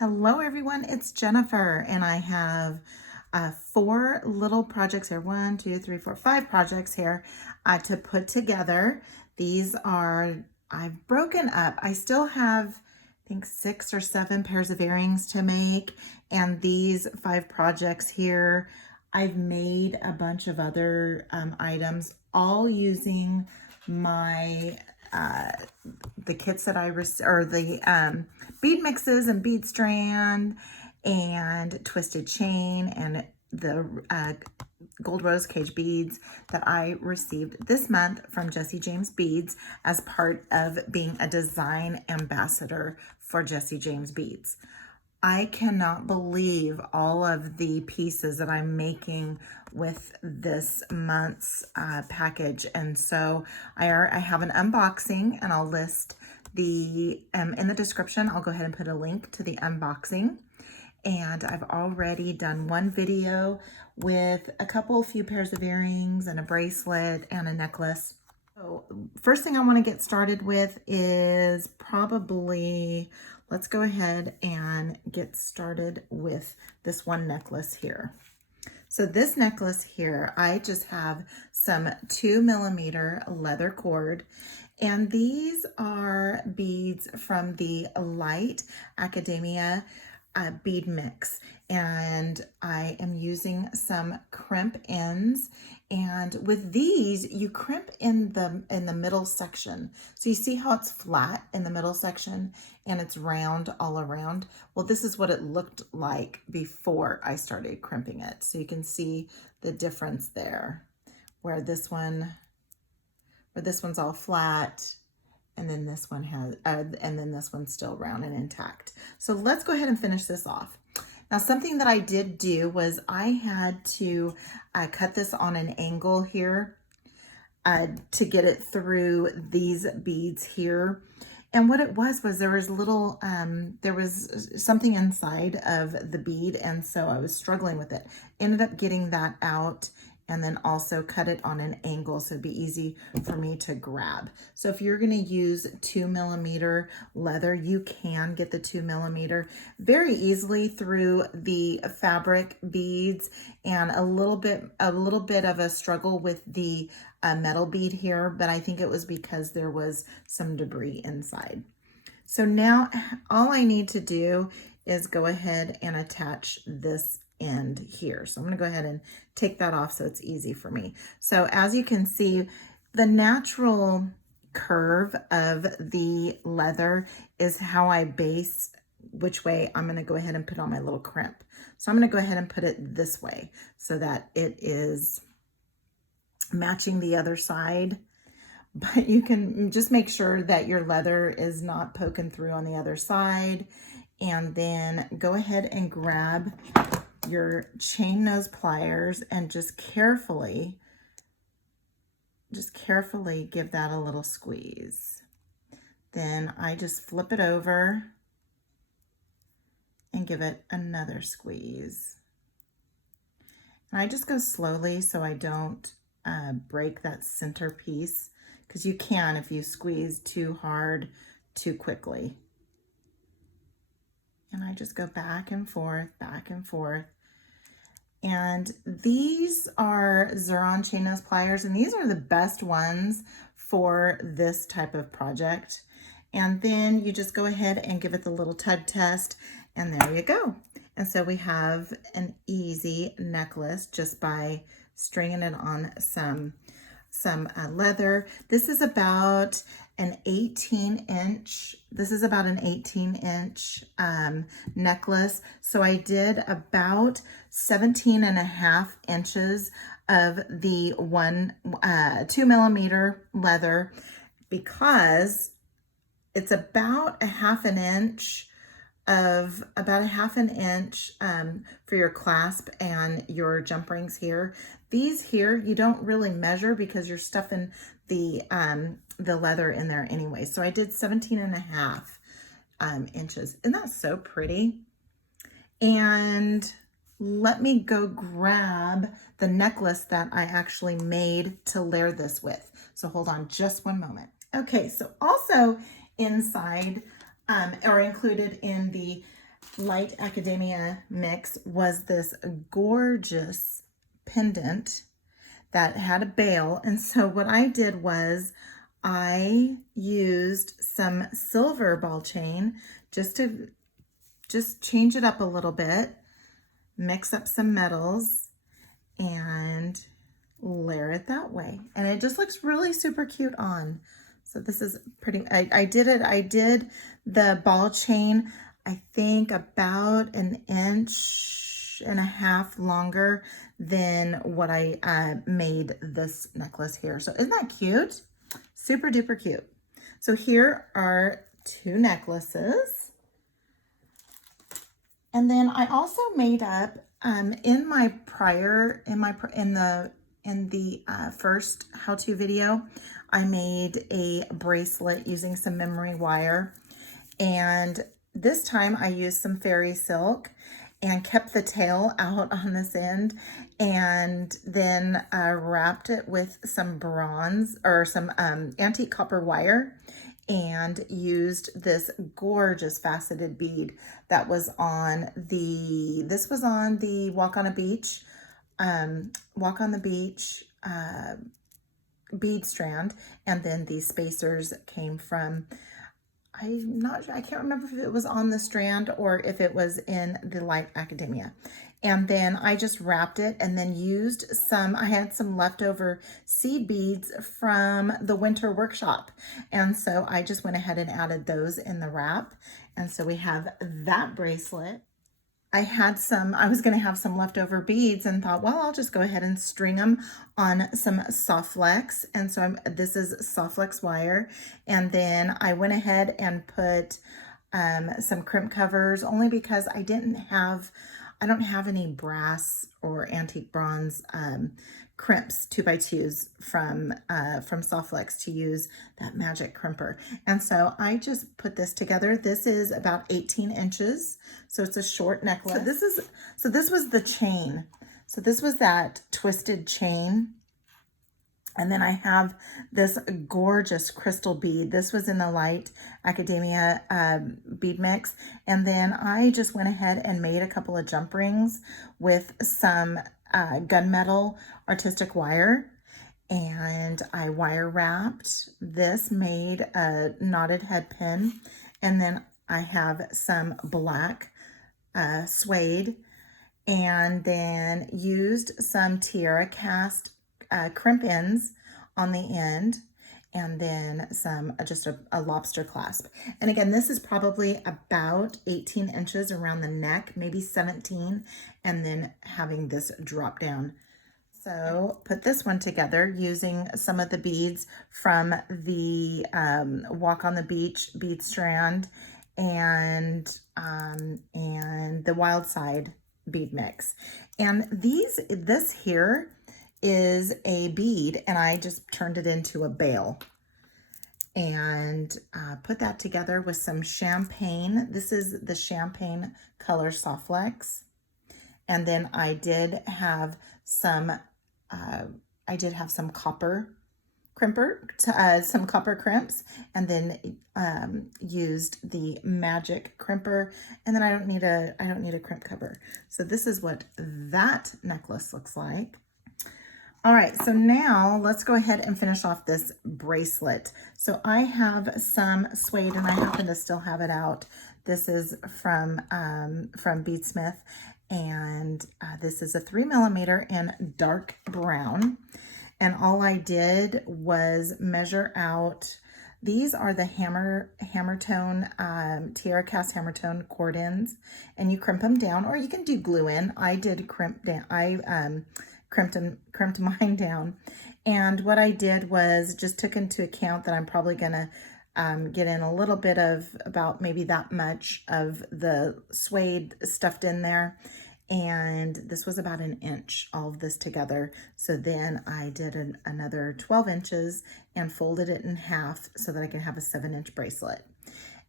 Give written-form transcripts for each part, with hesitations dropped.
Hello everyone, it's Jennifer and I have 4 little projects here. 1, 2, 3, 4, 5 projects here to put together. These are, I've broken up. I still have, I think 6 or 7 pairs of earrings to make, and these 5 projects here, I've made a bunch of other items, all using my the kits that I or the bead mixes and bead strand and twisted chain and the gold rose cage beads that I received this month from Jesse James Beads as part of being a design ambassador for Jesse James Beads. I cannot believe all of the pieces that I'm making with this month's package. And so I have an unboxing, and I'll list the, in the description, I'll go ahead and put a link to the unboxing. And I've already done one video with a few pairs of earrings and a bracelet and a necklace. So first thing I want to get started with is probably, let's go ahead and get started with this one necklace here. So this necklace here, I just have some 2mm leather cord, and these are beads from the Light Academia bead mix, and I am using some crimp ends. And with these, you crimp in the middle section. So you see how it's flat in the middle section and it's round all around. Well, this is what it looked like before I started crimping it. So you can see the difference there, where this one's all flat, and then this one has, and then this one's still round and intact. So let's go ahead and finish this off. Now, something that I did do was I had to cut this on an angle here to get it through these beads here. And what it was there was little, there was something inside of the bead, and so I was struggling with it. Ended up getting that out, and then also cut it on an angle so it'd be easy for me to grab. So if you're gonna use 2mm leather, you can get the 2mm very easily through the fabric beads, and a little bit of a struggle with the metal bead here, but I think it was because there was some debris inside. So now all I need to do is go ahead and attach this end here. So I'm going to go ahead and take that off so it's easy for me. So as you can see, the natural curve of the leather is how I base which way I'm going to go ahead and put on my little crimp. So I'm going to go ahead and put it this way so that it is matching the other side. But you can just make sure that your leather is not poking through on the other side, and then go ahead and grab your chain nose pliers and just carefully give that a little squeeze. Then I just flip it over and give it another squeeze. And I just go slowly so I don't break that center piece, because you can if you squeeze too hard too quickly. And I just go back and forth, back and forth. And these are Xuron chain nose pliers, and these are the best ones for this type of project. And then you just go ahead and give it the little tug test, and there you go. And so we have an easy necklace just by stringing it on some leather. This is about an 18-inch. This is about an 18-inch necklace. So I did about 17.5 inches of the 2mm leather, because it's about a half an inch for your clasp and your jump rings here. These here, you don't really measure because you're stuffing the leather in there anyway. So I did 17.5 inches. Isn't that so pretty? And let me go grab the necklace that I actually made to layer this with. So hold on just one moment. Okay, so also inside or included in the Light Academia mix was this gorgeous pendant that had a bail. And so what I did was I used some silver ball chain just to change it up a little bit, mix up some metals, and layer it that way. And it just looks really super cute on. So this is pretty, I did the ball chain, I think about 1.5 inches longer than what I made this necklace here. So isn't that cute? Super duper cute. So here are 2 necklaces. And then I also made up in the first how-to video, I made a bracelet using some memory wire, and this time I used some fairy silk and kept the tail out on this end, and then wrapped it with some bronze or some antique copper wire, and used this gorgeous faceted bead that was on the, this was on the Walk on the Beach bead strand, and then these spacers came from, I'm not sure, I can't remember if it was on the strand or if it was in the Light Academia. And then I just wrapped it and then used some, I had some leftover seed beads from the winter workshop. And so I just went ahead and added those in the wrap. And so we have that bracelet. I was going to have some leftover beads and thought, well, I'll just go ahead and string them on some soft flex. And so this is soft flex wire. And then I went ahead and put some crimp covers, only because I don't have any brass or antique bronze crimps 2x2s from Soft Flex to use that magic crimper. And so I just put this together. This is about 18 inches. So it's a short necklace. So this was the chain. So this was that twisted chain. And then I have this gorgeous crystal bead. This was in the Light Academia bead mix. And then I just went ahead and made a couple of jump rings with some gunmetal artistic wire. And I wire wrapped this, made a knotted head pin. And then I have some black suede, and then used some tiara cast crimp ends on the end, and then some just a lobster clasp. And again, this is probably about 18 inches around the neck, maybe 17, and then having this drop down. So put this one together using some of the beads from the Walk on the Beach bead strand and the Wild Side bead mix. And this here is a bead, and I just turned it into a bail and put that together with some champagne. This is the champagne color Soft Flex. And then I did have some copper crimper, some copper crimps, and then used the magic crimper. And then I don't need a crimp cover. So this is what that necklace looks like. All right, so now let's go ahead and finish off this bracelet. So I have some suede, and I happen to still have it out. This is from Beadsmith, and this is a 3mm in dark brown. And all I did was measure out, these are the hammer tone, tiara cast hammer tone cord ends, and you crimp them down, or you can do glue in. I did crimp down, crimped mine down. And what I did was just took into account that I'm probably gonna get in a little bit of about maybe that much of the suede stuffed in there. And this was about 1 inch, all of this together. So then I did another 12 inches and folded it in half so that I can have a 7-inch bracelet.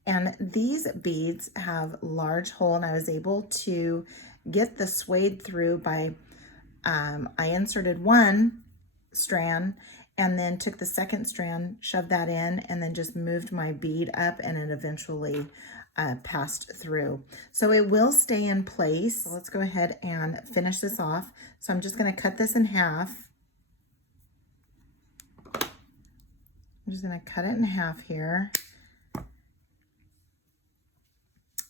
And these beads have large hole, and I was able to get the suede through by, I inserted one strand and then took the second strand, shoved that in, and then just moved my bead up, and it eventually passed through. So it will stay in place. So let's go ahead and finish this off. So I'm just going to cut this in half. I'm just going to cut it in half here.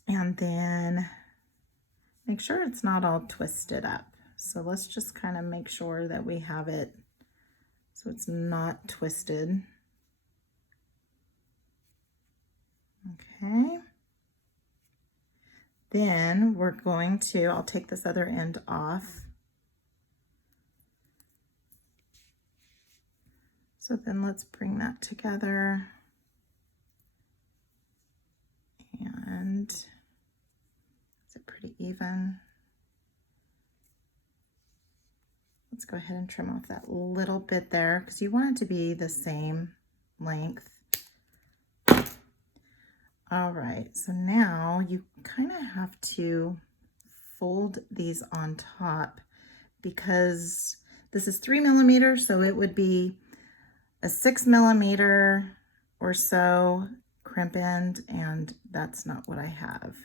And then make sure it's not all twisted up. So let's just kind of make sure that we have it so it's not twisted. Okay. Then we're going to, I'll take this other end off. So then let's bring that together. And is it pretty even? Let's go ahead and trim off that little bit there because you want it to be the same length. All right, so now you kind of have to fold these on top because this is 3 millimeters, so it would be a 6 millimeter or so crimp end, and that's not what I have.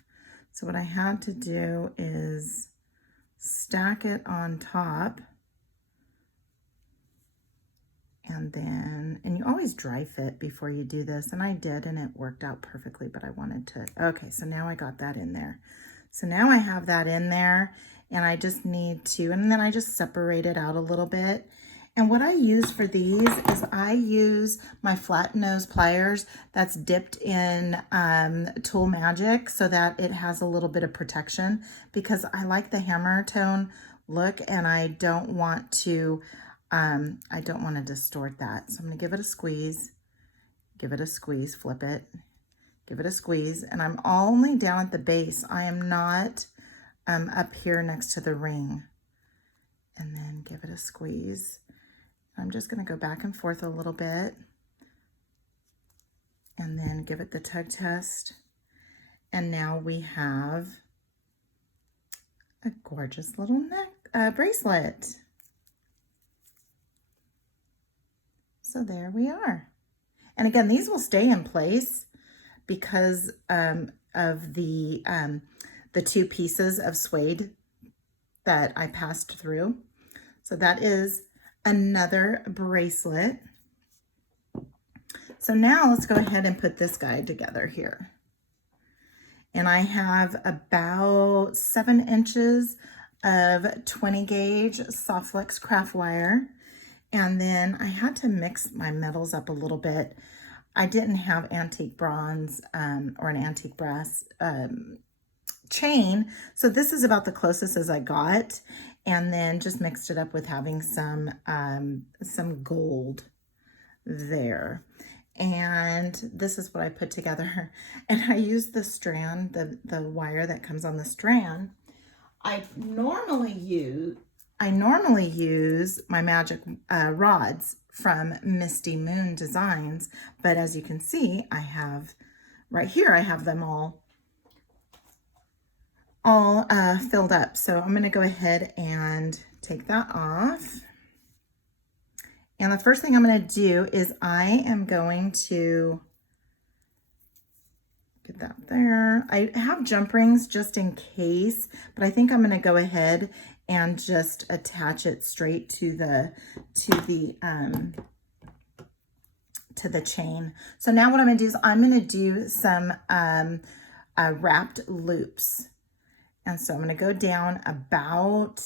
So what I had to do is stack it on top, and then, and you always dry fit before you do this, and I did, and it worked out perfectly, but I wanted to, okay, so now I got that in there. So now I have that in there, and I just need to, and then I just separate it out a little bit. And what I use for these is I use my flat nose pliers that's dipped in Tool Magic so that it has a little bit of protection, because I like the hammer tone look and I don't want to distort that. So I'm gonna give it a squeeze, flip it, give it a squeeze, and I'm only down at the base. I am not up here next to the ring. And then give it a squeeze. I'm just going to go back and forth a little bit and then give it the tug test. And now we have a gorgeous little neck bracelet. So there we are. And again, these will stay in place because of the 2 pieces of suede that I passed through. So that is another bracelet. So now let's go ahead and put this guy together here. And I have about 7 inches of 20 gauge soft flex craft wire. And then I had to mix my metals up a little bit. I didn't have antique bronze or an antique brass chain, so this is about the closest as I got, and then just mixed it up with having some gold there. And this is what I put together. And I used the strand, the wire that comes on the strand. I normally use my magic rods from Misty Moon Designs, but as you can see, I have right here, I have them all filled up. So I'm going to go ahead and take that off. And the first thing I'm going to do is I am going to get that there. I have jump rings just in case, but I think I'm going to go ahead and just attach it straight to the chain. So now what I'm going to do is I'm going to do some wrapped loops. And so I'm going to go down about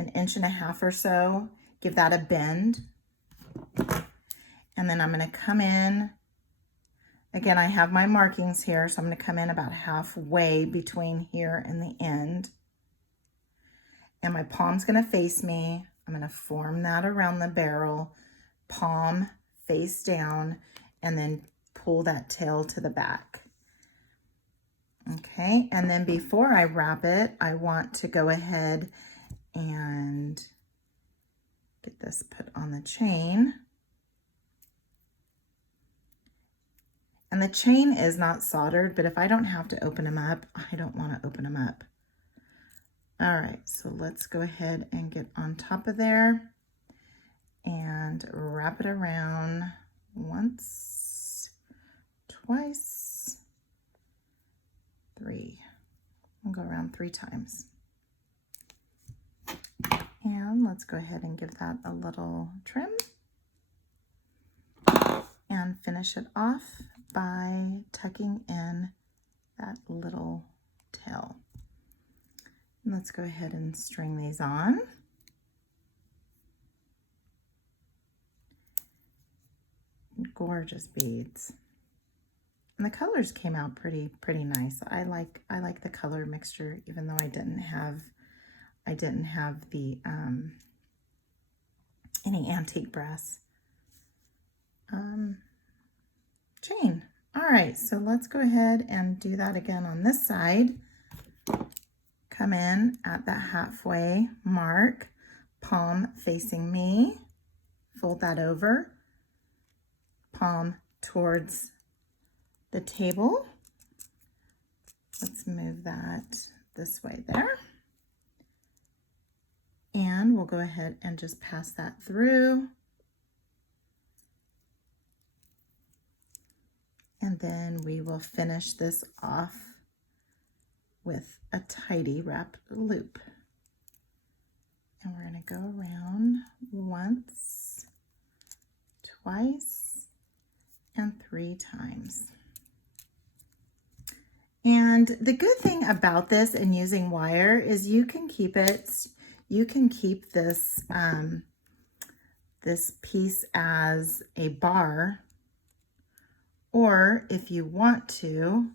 1.5 inches or so, give that a bend. And then I'm going to come in. Again, I have my markings here, so I'm going to come in about halfway between here and the end. And my palm's going to face me. I'm going to form that around the barrel, palm face down, and then pull that tail to the back. Okay, and then before I wrap it, I want to go ahead and get this put on the chain. And the chain is not soldered, but if I don't have to open them up, I don't want to open them up. All right, so let's go ahead and get on top of there. and wrap it around once, twice, three. I'll go around 3 times. And let's go ahead and give that a little trim and finish it off by tucking in that little tail. And let's go ahead and string these on. Gorgeous beads. And the colors came out pretty nice. I like the color mixture, even though I didn't have the any antique brass chain. All right, so let's go ahead and do that again on this side. Come in at that halfway mark, palm facing me, fold that over, palm towards the table. Let's move that this way there. And we'll go ahead and just pass that through. And then we will finish this off with a tidy wrap loop. And we're going to go around once, twice, and 3 times. And the good thing about this and using wire is you can keep this this piece as a bar, or if you want to,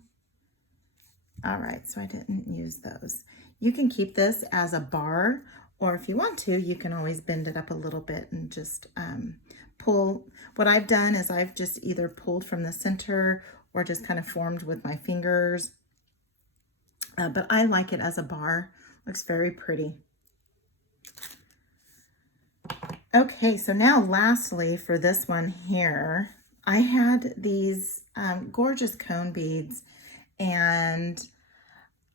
all right, so I didn't use those. You can keep this as a bar, or if you want to, you can always bend it up a little bit and just pull. What I've done is I've just either pulled from the center or just kind of formed with my fingers. But I like it as a bar. Looks very pretty. Okay, so now lastly for this one here, I had these gorgeous cone beads and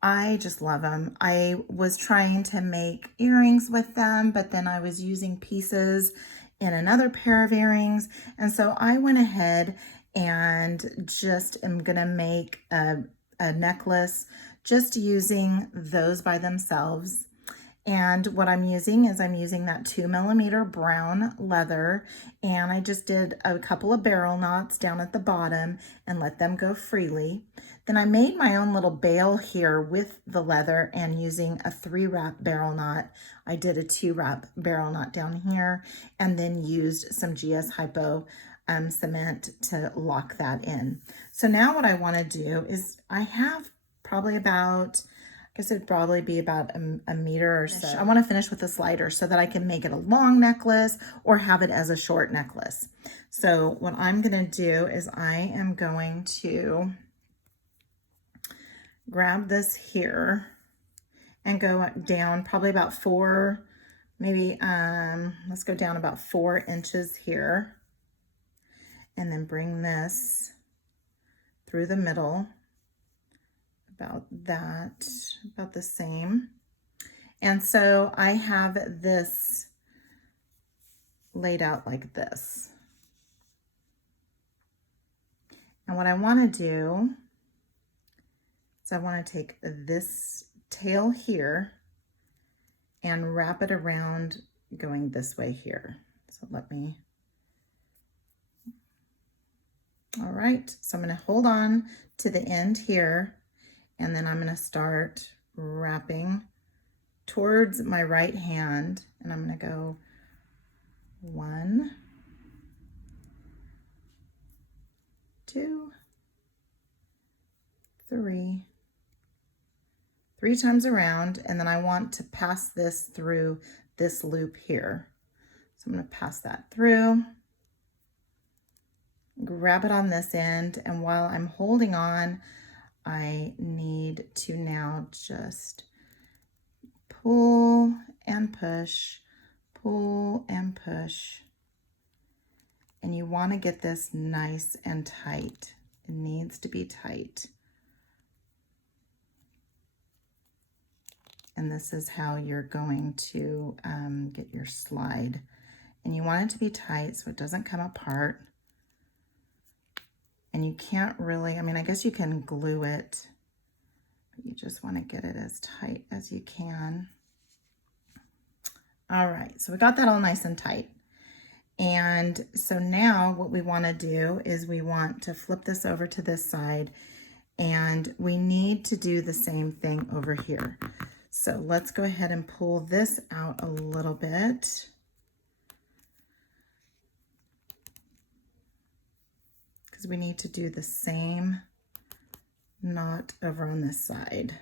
I just love them. I was trying to make earrings with them, but then I was using pieces in another pair of earrings. And so I went ahead and just am gonna make a necklace just using those by themselves. And what I'm using is I'm using that 2mm brown leather, and I just did a couple of barrel knots down at the bottom and let them go freely. Then I made my own little bail here with the leather, and using a 3-wrap barrel knot, I did a 2-wrap barrel knot down here, and then used some GS Hypo cement to lock that in. So now what I want to do is I have probably about, I guess it'd probably be about a meter or so. I want to finish with a slider so that I can make it a long necklace or have it as a short necklace. So what I'm going to do is I am going to grab this here and go down probably about 4, maybe, let's go down about 4 inches here. And then bring this through the middle. About that, about the same. And so I have this laid out like this. And what I want to do is I want to take this tail here and wrap it around going this way here. So let me, all right, so I'm going to hold on to the end here. And then I'm going to start wrapping towards my right hand, and I'm going to go 1, 2, 3 times around, and then I want to pass this through this loop here. So I'm going to pass that through, grab it on this end, and while I'm holding on, I need to now just pull and push, pull and push. And you want to get this nice and tight. It needs to be tight. And this is how you're going to get your slide and you want it to be tight so it doesn't come apart. And you can't really, I mean, I guess you can glue it, but you just want to get it as tight as you can. All right, so we got that all nice and tight. And so now what we want to do is we want to flip this over to this side, and we need to do the same thing over here. So let's go ahead and pull this out a little bit. Because we need to do the same knot over on this side.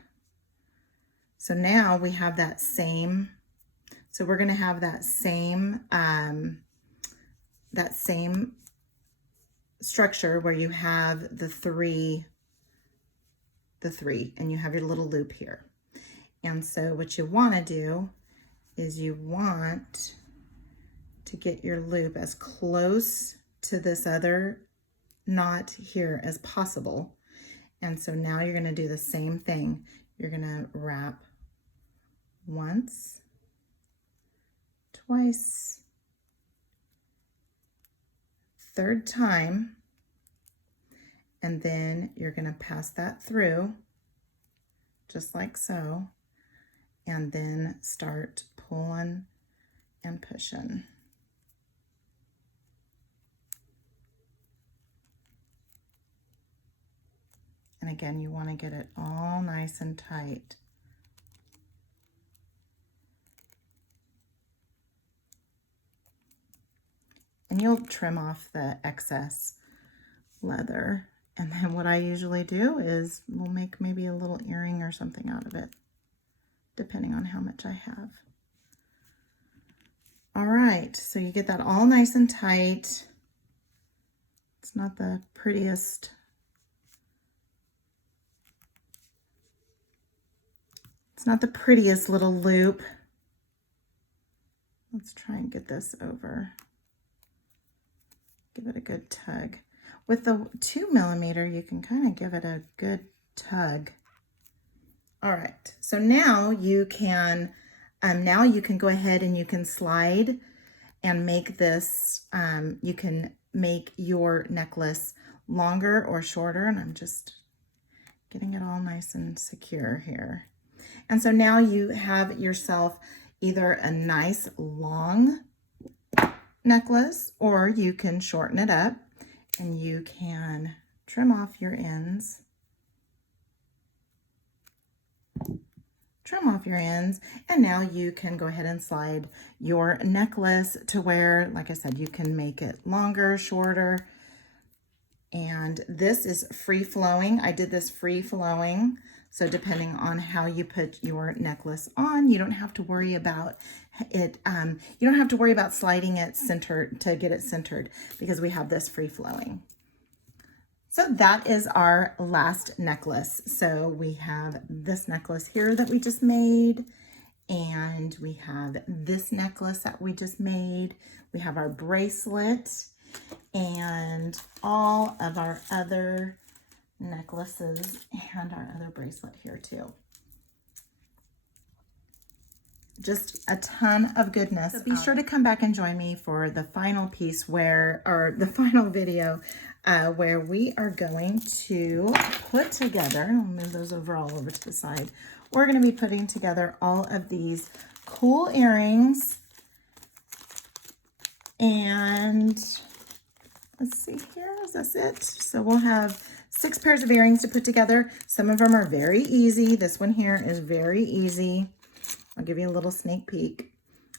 So now we have that same, so we're going to have that same structure where you have the three, and you have your little loop here. And so what you want to do is you want to get your loop as close to this other knot here as possible. And so now you're going to do the same thing. You're going to wrap once, twice, third time, and then you're going to pass that through just like so, and then start pulling and pushing. And again, you want to get it all nice and tight. And you'll trim off the excess leather. And then what I usually do is we'll make maybe a little earring or something out of it, depending on how much I have. All right, so you get that all nice and tight. It's not the prettiest. It's not the prettiest little loop. Let's try and get this over. Give it a good tug. With the 2mm, you can kind of give it a good tug. All right, so now you can go ahead and you can slide and make this, you can make your necklace longer or shorter, and I'm just getting it all nice and secure here. And so now you have yourself either a nice long necklace, or you can shorten it up and you can trim off your ends. And now you can go ahead and slide your necklace to where, like I said, you can make it longer, shorter. And this is free flowing. I did this free flowing. So depending on how you put your necklace on, you don't have to worry about it. You don't have to worry about sliding it centered to get it centered, because we have this free flowing. So that is our last necklace. So we have this necklace here that we just made, and we have this necklace that we just made. We have our bracelet and all of our other necklaces and our other bracelet here too. Just a ton of goodness. So be sure to come back and join me for the final piece the final video where we are going to put together, I'll move those all over to the side. We're going to be putting together all of these cool earrings. And let's see here, is this it? So we'll have 6 pairs of earrings to put together. Some of them are very easy. This one here is very easy. I'll give you a little sneak peek.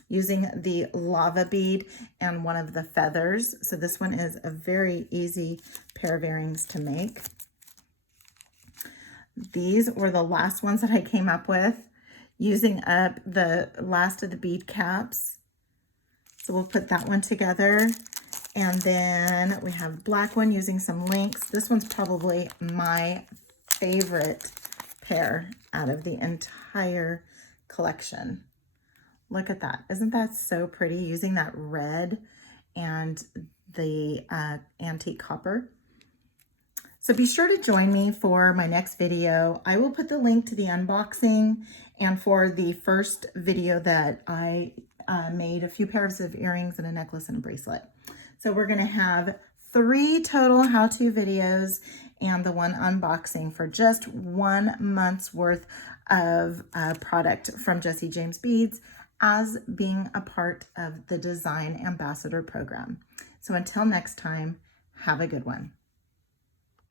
Using the lava bead and one of the feathers. So this one is a very easy pair of earrings to make. These were the last ones that I came up with, using up the last of the bead caps. So we'll put that one together. And then we have black one using some links. This one's probably my favorite pair out of the entire collection. Look at that. Isn't that so pretty, using that red and the antique copper? So be sure to join me for my next video. I will put the link to the unboxing and for the first video that I made a few pairs of earrings and a necklace and a bracelet. So we're going to have 3 total how-to videos and the one unboxing for just 1 month's worth of product from Jesse James Beads as being a part of the Design Ambassador program. So until next time, have a good one.